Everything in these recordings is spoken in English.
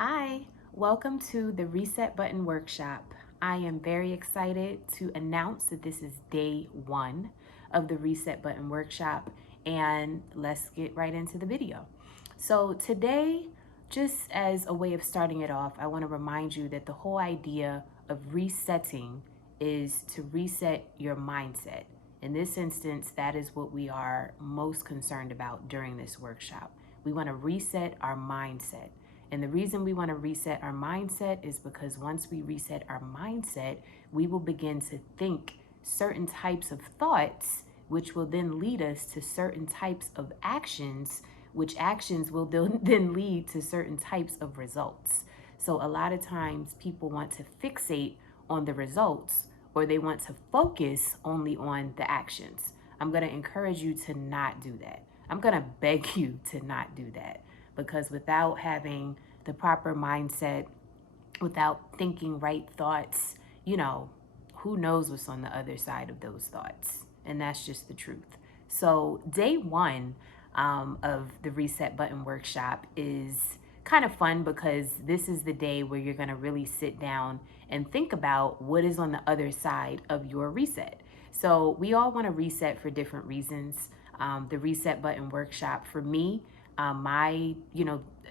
Hi, welcome to the Reset Button Workshop. I am very excited to announce that this is day one of the Reset Button Workshop, and let's get right into the video. So, today, just as a way of starting it off, I want to remind you that the whole idea of resetting is to reset your mindset. In this instance, that is what we are most concerned about during this workshop. We want to reset our mindset. And the reason we want to reset our mindset is because once we reset our mindset, we will begin to think certain types of thoughts, which will then lead us to certain types of actions, which actions will then lead to certain types of results. So a lot of times people want to fixate on the results, or they want to focus only on the actions. I'm going to encourage you to not do that. I'm going to beg you to not do that, because without having the proper mindset, without thinking right thoughts, who knows what's on the other side of those thoughts? And that's just the truth. So, day one of the Reset Button Workshop is kind of fun because this is the day where you're going to really sit down and think about what is on the other side of your reset. So, we all want to reset for different reasons. The Reset Button Workshop for me, my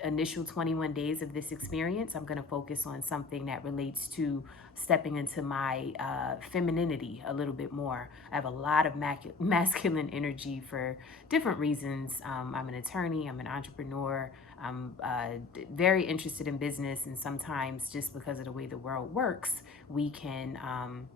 initial 21 days of this experience, I'm going to focus on something that relates to stepping into my femininity a little bit more. I have a lot of masculine energy for different reasons. I'm an attorney, I'm an entrepreneur, I'm very interested in business, and sometimes just because of the way the world works, we can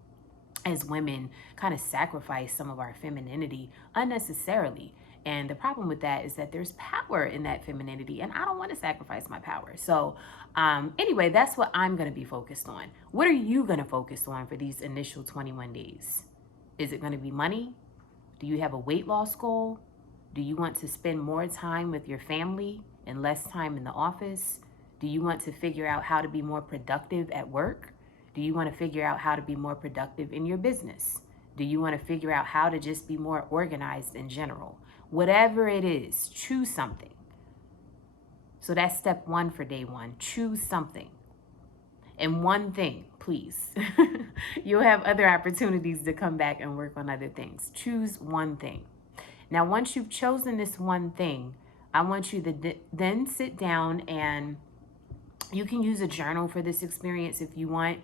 as women kind of sacrifice some of our femininity unnecessarily. And the problem with that is that there's power in that femininity, and I don't want to sacrifice my power. So, anyway, that's what I'm going to be focused on. What are you going to focus on for these initial 21 days? Is it going to be money? Do you have a weight loss goal? Do you want to spend more time with your family and less time in the office? Do you want to figure out how to be more productive at work? Do you want to figure out how to be more productive in your business? Do you want to figure out how to just be more organized in general? Whatever it is, choose something. So that's step one for day one. Choose something. And one thing, please. You'll have other opportunities to come back and work on other things. Choose one thing. Now, once you've chosen this one thing, I want you to then sit down, and you can use a journal for this experience if you want.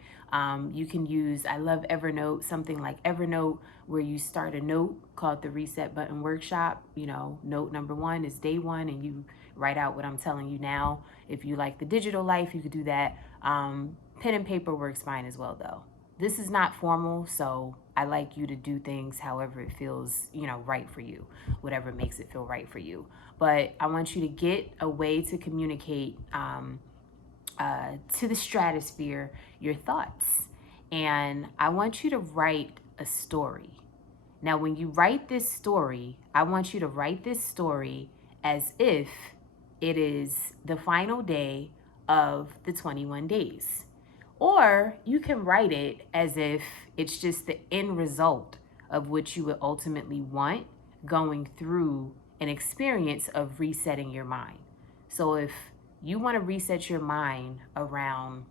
You can use, I love Evernote, something like Evernote, where you start a note called the Reset Button Workshop. Note number one is day one, and you write out what I'm telling you now. If you like the digital life, you could do that. Pen and paper works fine as well, though. This is not formal, so I like you to do things however it feels, right for you, whatever makes it feel right for you. But I want you to get a way to communicate to the stratosphere your thoughts. And I want you to write a story. Now, when you write this story, I want you to write this story as if it is the final day of the 21 days. Or you can write it as if it's just the end result of what you would ultimately want going through an experience of resetting your mind. So if you want to reset your mind around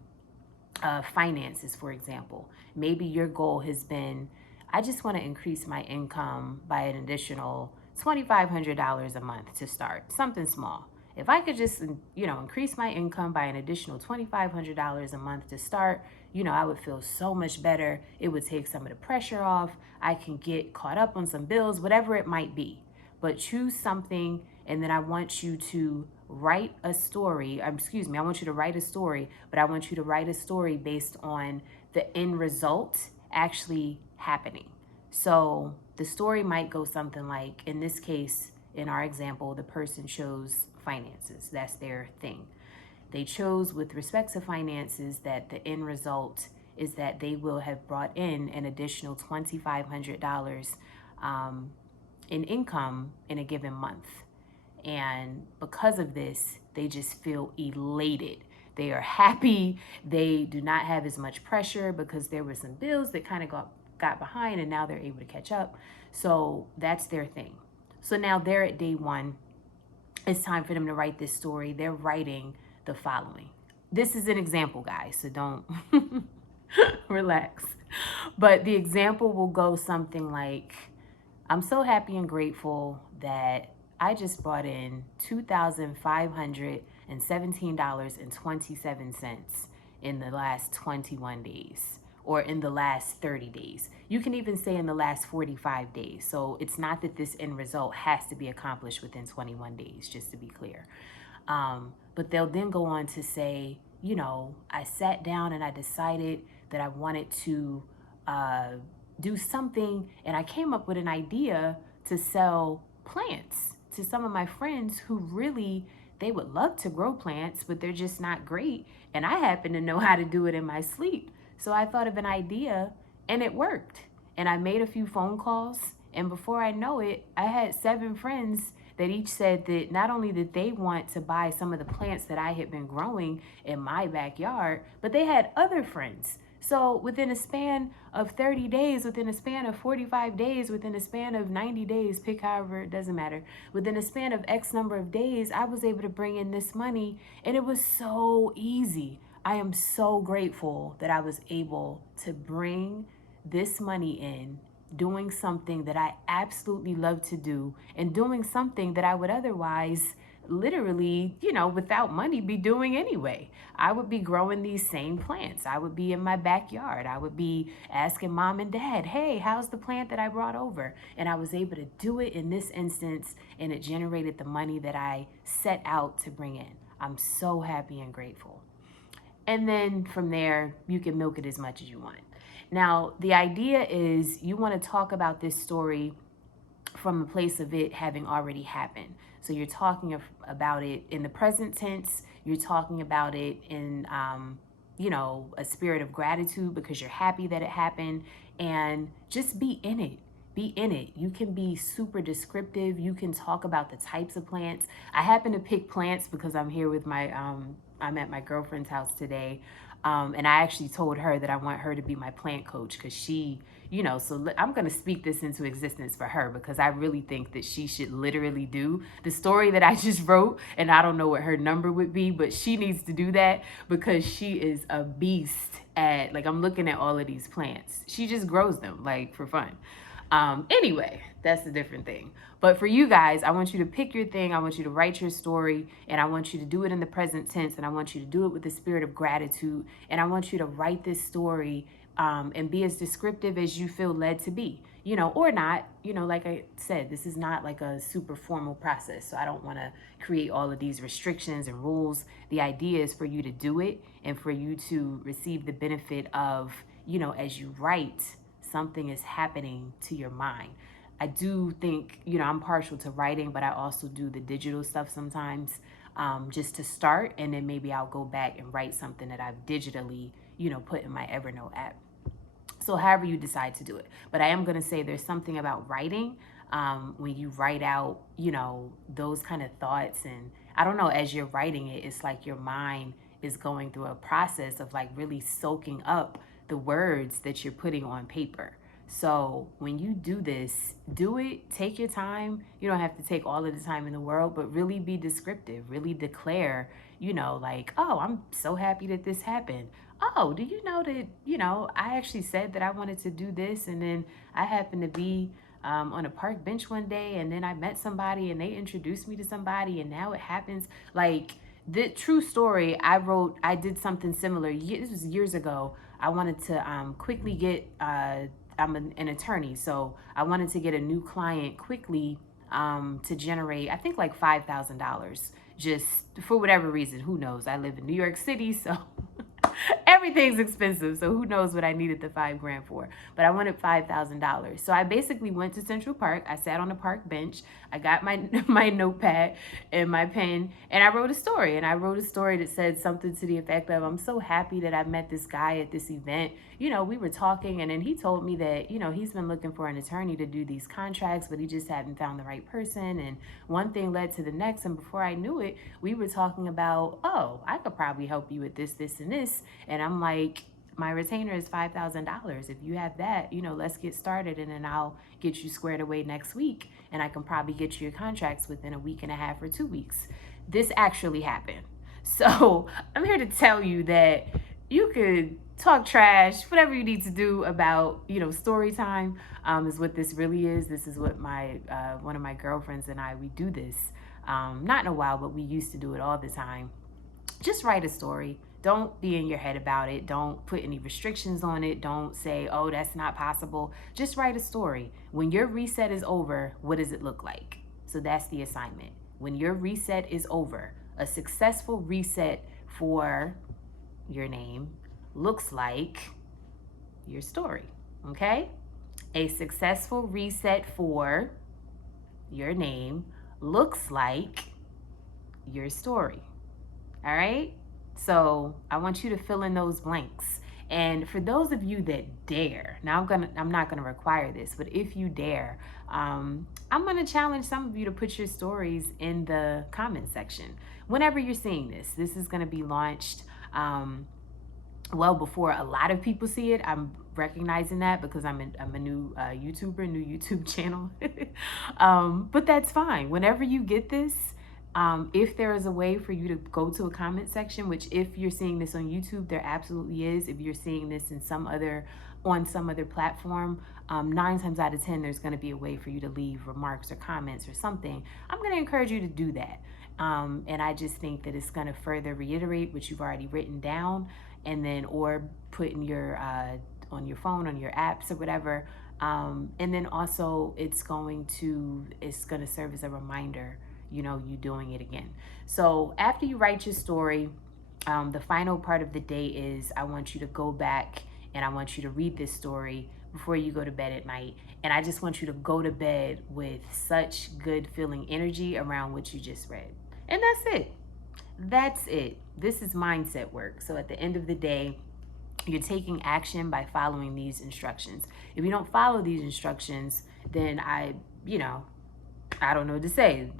finances, for example, maybe your goal has been, I just want to increase my income by an additional $2,500 a month to start, something small. If I could just, increase my income by an additional $2,500 a month to start, I would feel so much better. It would take some of the pressure off. I can get caught up on some bills, whatever it might be. But choose something, and then I want you to write a story. I want you to write a story, but I want you to write a story based on the end result actually happening. So the story might go something like, in this case, in our example, the person chose finances. That's their thing. They chose, with respect to finances, that the end result is that they will have brought in an additional $2,500 in income in a given month. And because of this, they just feel elated. They are happy. They do not have as much pressure because there were some bills that kind of got behind, and now they're able to catch up. So that's their thing. So now they're at day one. It's time for them to write this story. They're writing the following. this is an example, guys, so don't relax. But the example will go something like, I'm so happy and grateful that I just brought in $2,517.27 in the last 21 days, or in the last 30 days. You can even say in the last 45 days. So it's not that this end result has to be accomplished within 21 days, just to be clear. But they'll then go on to say, I sat down and I decided that I wanted to do something, and I came up with an idea to sell plants to some of my friends who really, they would love to grow plants, but they're just not great. And I happen to know how to do it in my sleep. So I thought of an idea and it worked. And I made a few phone calls, and before I know it, I had 7 friends that each said that not only did they want to buy some of the plants that I had been growing in my backyard, but they had other friends. So within a span of 30 days, within a span of 45 days, within a span of 90 days, pick however, it doesn't matter. Within a span of X number of days, I was able to bring in this money, and it was so easy. I am so grateful that I was able to bring this money in, doing something that I absolutely love to do, and doing something that I would otherwise literally, without money be doing anyway. I would be growing these same plants. I would be in my backyard. I would be asking mom and dad, hey, how's the plant that I brought over? And I was able to do it in this instance, and it generated the money that I set out to bring in. I'm so happy and grateful. And then from there, you can milk it as much as you want. Now, the idea is you want to talk about this story from the place of it having already happened. So you're talking about it in the present tense. You're talking about it in, a spirit of gratitude because you're happy that it happened. And just be in it. Be in it. You can be super descriptive. You can talk about the types of plants. I happen to pick plants because I'm here with I'm at my girlfriend's house today. And I actually told her that I want her to be my plant coach because she, so I'm going to speak this into existence for her because I really think that she should literally do the story that I just wrote. And I don't know what her number would be, but she needs to do that because she is a beast at, I'm looking at all of these plants. She just grows them for fun. Anyway, that's a different thing. But for you guys, I want you to pick your thing. I want you to write your story, and I want you to do it in the present tense, and I want you to do it with the spirit of gratitude, and I want you to write this story and be as descriptive as you feel led to be, or not. Like I said, this is not like a super formal process, so I don't want to create all of these restrictions and rules. The idea is for you to do it and for you to receive the benefit of, as you write, something is happening to your mind. I do think, I'm partial to writing, but I also do the digital stuff sometimes just to start. And then maybe I'll go back and write something that I've digitally, put in my Evernote app. So however you decide to do it. But I am going to say there's something about writing when you write out, those kind of thoughts. And I don't know, as you're writing it, it's like your mind is going through a process of really soaking up the words that you're putting on paper. So when you do this, do it, take your time. You don't have to take all of the time in the world, but really be descriptive, really declare, oh, I'm so happy that this happened. Oh, do you know that, I actually said that I wanted to do this, and then I happened to be on a park bench one day, and then I met somebody and they introduced me to somebody, and now it happens. The true story, I did something similar. This was years ago. I wanted to quickly get, I'm an attorney, so I wanted to get a new client quickly to generate, I think $5,000, just for whatever reason. Who knows? I live in New York City, so everything's expensive, so who knows what I needed the $5,000 for. But I wanted $5,000. So I basically went to Central Park. I sat on a park bench. I got my notepad and my pen, and I wrote a story. And I wrote a story that said something to the effect of, I'm so happy that I met this guy at this event. We were talking, and then he told me that, he's been looking for an attorney to do these contracts, but he just hadn't found the right person. And one thing led to the next. And before I knew it, we were talking about, oh, I could probably help you with this, this, and this. And I'm like, my retainer is $5,000. If you have that, let's get started, and then I'll get you squared away next week, and I can probably get you your contracts within a week and a half or 2 weeks. This actually happened. So I'm here to tell you that you could talk trash, whatever you need to do about, story time, is what this really is. This is what my one of my girlfriends and we do this. Not in a while, but we used to do it all the time. Just write a story. Don't be in your head about it. Don't put any restrictions on it. Don't say, oh, that's not possible. Just write a story. When your reset is over, what does it look like? So that's the assignment. When your reset is over, a successful reset for your name looks like your story. Okay? A successful reset for your name looks like your story. All right? So I want you to fill in those blanks. And for those of you that dare, now I'm not gonna require this, but if you dare, I'm gonna challenge some of you to put your stories in the comment section. Whenever you're seeing this is gonna be launched well before a lot of people see it. I'm recognizing that because I'm a new YouTuber, new YouTube channel. But that's fine. Whenever you get this, if there is a way for you to go to a comment section, which if you're seeing this on YouTube, there absolutely is. If you're seeing this in on some other platform, 9 times out of 10, there's going to be a way for you to leave remarks or comments or something. I'm going to encourage you to do that. And I just think that it's going to further reiterate what you've already written down, and then or put in your on your phone, on your apps or whatever. And then also it's going to serve as a reminder, you doing it again. So after you write your story, the final part of the day is I want you to go back and I want you to read this story before you go to bed at night. And I just want you to go to bed with such good feeling energy around what you just read. And that's it. That's it. This is mindset work. So at the end of the day, you're taking action by following these instructions. If you don't follow these instructions, then I don't know what to say.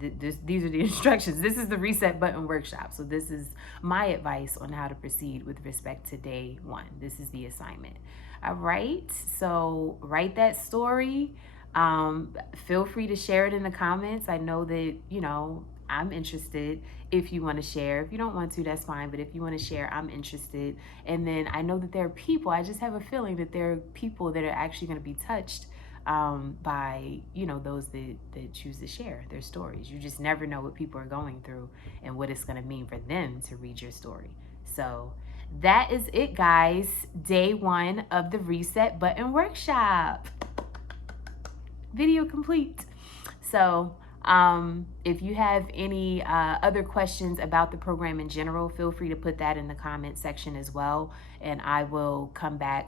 These are the instructions. This is the reset button workshop. So this is my advice on how to proceed with respect to day 1. This is the assignment. All right. So write that story. Feel free to share it in the comments. I know that, I'm interested if you want to share. If you don't want to, that's fine. But if you want to share, I'm interested. And then I know that there are people, I just have a feeling that there are people that are actually going to be touched by those that choose to share their stories. You just never know what people are going through and what it's going to mean for them to read your story. So that is it, guys. Day 1 of the Reset Button Workshop. Video complete. So if you have any other questions about the program in general, feel free to put that in the comment section as well, and I will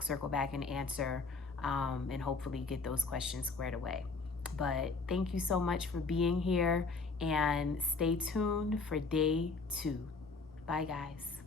circle back and answer and hopefully get those questions squared away. But thank you so much for being here, and stay tuned for day 2. Bye, guys.